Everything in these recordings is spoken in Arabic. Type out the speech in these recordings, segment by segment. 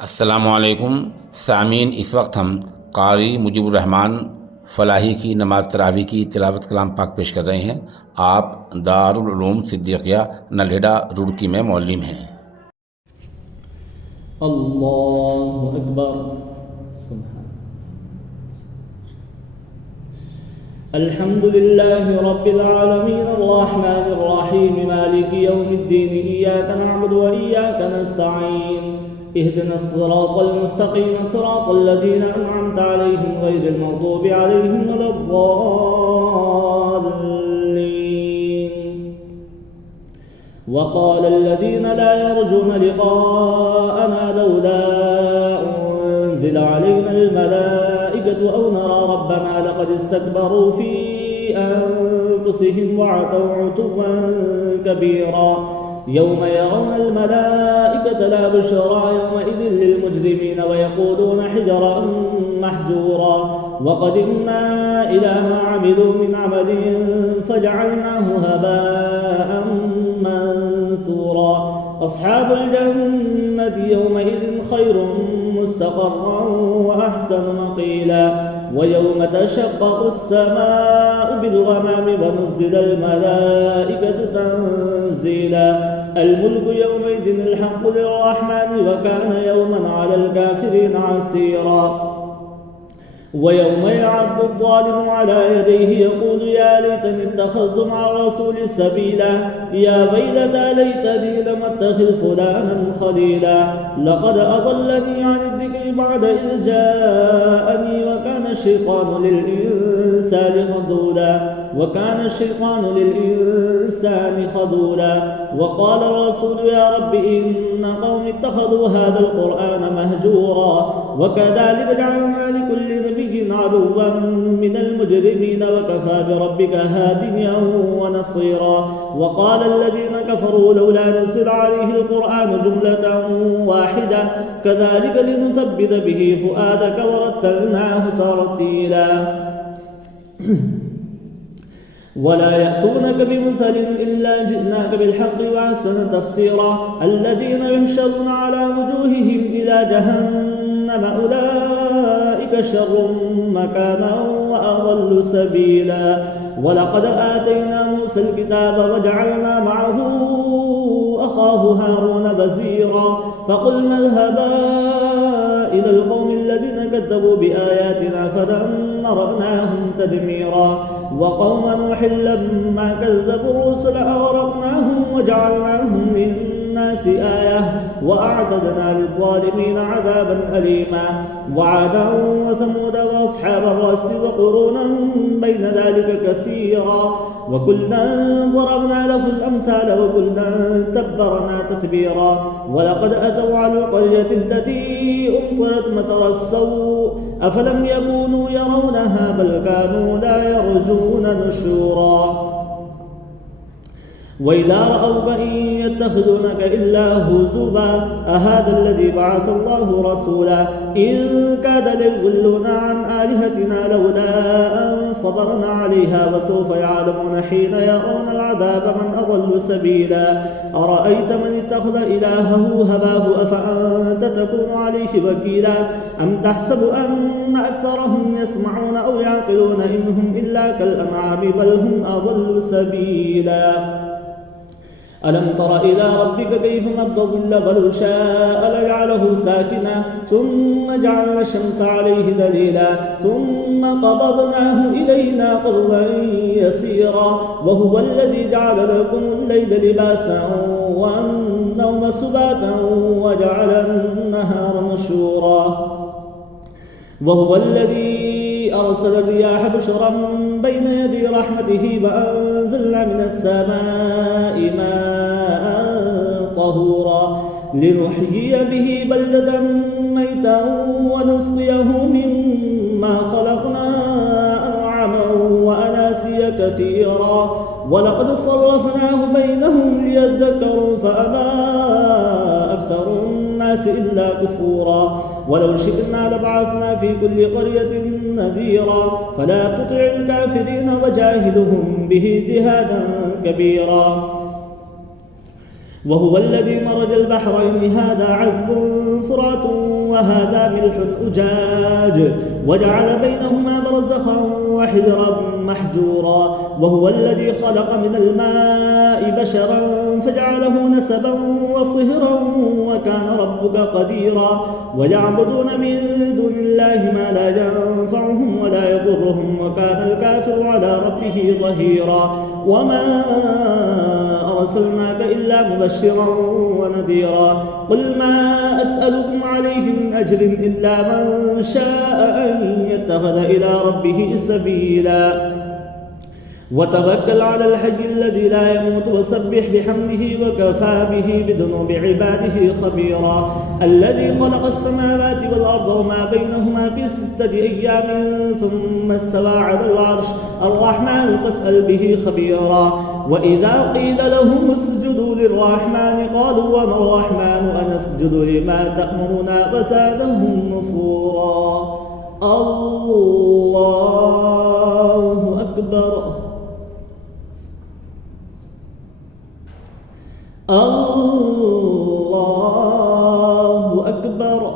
अस्सलामुअलैकुम सामीन, इस वक्त हम कारी मुजीबुर रहमान फ़लाही की नमाज तरावी की तिलावत कलाम पाक पेश कर रहे हैं। आप दारुल उलूम सिद्दीक़िया नल्हेड़ा रुड़की में मौलिम हैं। अल्लाहु अकबर। अल्हम्दुलिल्लाहि रब्बिल आलमीन अर्रहमानिर रहीम मालिकि यौमिद्दीन इय्याका नअबुदु व इय्याका नस्तईन इहदिनस सिरातल मुस्तक़ीम सिरातल लज़ीना अनअमता अलैहिम गैरिल मग़दूबि अलैहिम वलद्दाल्लीन। वक़ाल الذين لا يرجون لقاءنا لولا أنزل علينا الملائكة أو نرى ربنا لقد استكبروا في أنفسهم وعتوا عتوا كبيرا يوم يرون الملائكة لا بشرى يومئذ للمجرمين ويقولون حجرا محجورا وقدمنا إلى ما عملوا من عمل فجعلناه هباء منثورا أصحاب الجنة يومئذ خير مستقرا وأحسن مقيلا ويوم تشقق السماء بالغمام ونزل الملائكة تنزيلا الملك يومئذ الحق للرحمن وكان يوما على الكافرين عسيرا ويوم يعض الظالم على يديه يقول يا ليتني اتخذت مع الرسول سبيلا يا ويلتى ليتني لم اتخذ فلانا خليلا لقد أضلني عن الذكر بعد إذ جاءني وكان الشيطان للإنسان خذولا وقال الرسول يا رب إن قوم اتخذوا هذا القرآن مهجورا وكذلك جعلنا لكل نبي عدوا من المجرمين وكفى بربك هاديا ونصيرا وقال الذين كفروا لولا نزل عليه القرآن جملة واحدة كذلك لنثبت به فؤادك ورتلناه ترتيلا ولا يأتونك بمثل إلا جئناك بالحق وأحسن تفسيرا الذين يحشرون على وجوههم إلى جهنم أولئك شر مكانا وأضل سبيلا ولقد آتينا موسى الكتاب وجعلنا معه أخاه هارون وزيرا فقلنا اذهبا إلى القوم الذين كذبوا بآياتنا فدمرناهم تدميرا وقوم نوح لما كذبوا الرسل أغرقناهم وجعلناهم للناس آية وأعتدنا للظالمين عذابا أليما وعادا وثمود وأصحاب الرس وقرونا بين ذلك كثيرا وكلا ضربنا له الأمثال وكلا تبرنا تتبيرا ولقد أتوا على القرية التي أمطرت مطر السوء أفلم يكونوا يرونها بل كانوا لا يرجون نشورا وإذا رأوك إن يتخذونك إلا هزوا أهذا الذي بعث الله رسولا إن كاد ليضلونا عن آلهتنا لولا أن صبرنا عليها وسوف يعلمون حين يرون العذاب من أضل سبيلا أرأيت من اتخذ إلهه هواه أفأنت تكون عليه وكيلا أم تحسب أن أكثرهم يسمعون أو يعقلون إنهم إلا كالأنعام بل هم أضل سبيلا ألم تر إلى ربك كيف مد الظل ولو شاء لجعله ساكنا ثم جعلنا الشمس عليه دليلا ثم قبضناه إلينا قبضا يسيرا وهو الذي جعل لكم الليل لباسا والنوم سباتا وجعل النهار نشورا وهو الذي أرسل الرياح بشرا بين يدي رحمته وأنزلنا من السماء ماء طهورا لنحيي به بلدا ميتا ونسقيه مما خلقنا أنعاما وأناسيا كثيرا ولقد صرفناه بينهم ليذكروا فأبى أكثر الناس إلا كفورا ولو شئنا لبعثنا في كل قرية نذيرا فلا تطع الكافرين وجاهدهم به جهادا كبيرا وهو الذي مرج البحرين هذا عذب فرات وهذا ملح أجاج وجعل بينهما برزخا وحجرا محجورا وهو الذي خلق من الماء بشرا فجعله نسبا وصهرا وكان ربك قديرا ويعبدون من دون الله ما لا ينفعهم ولا يضرهم وكان الكافر على ربه ظهيرا وما أرسلناك إلا مبشرا ونذيرا قل ما أسألكم عليه من أجر إلا من شاء أن يتخذ إلى ربه سبيلا وتوكل على الحي الذي لا يموت وسبح بحمده وكفى به بذنوب عباده خبيرا الذي خلق السماوات والأرض وما بينهما في 6 أيام ثم استوى على العرش الرحمن فاسأل به خبيرا وإذا قيل لهم اسجدوا للرحمن قالوا وما الرحمن أنسجد لما تأمرنا وزادهم نفورا الله أكبر الله أكبر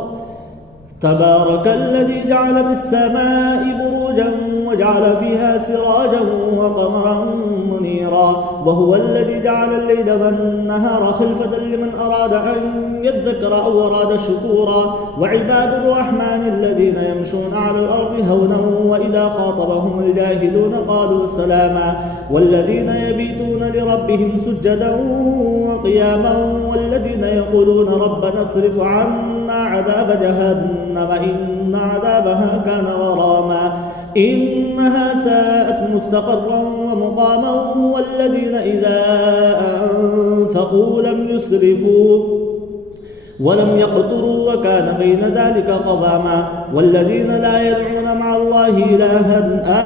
تبارك الذي جعل في السماء بروجا وجعل فيها سراجا وقمرا منيرا وهو الذي جعل الليل والنهار خلفة لمن أراد أن يذكر أو أراد شكورا وعباد الرحمن الذين يمشون على الأرض هونا وإذا خاطبهم الجاهلون قالوا سلاما والذين يبيتون لربهم سجدا وقياما والذين يقولون ربنا اصرف عنا عذاب جهنم إن عذابها كان غراما إنها ساءت مستقرا ومقاما والذين إذا أنفقوا لم يسرفوا ولم يقتروا وكان بين ذلك قواما والذين لا يدعون مع الله إلها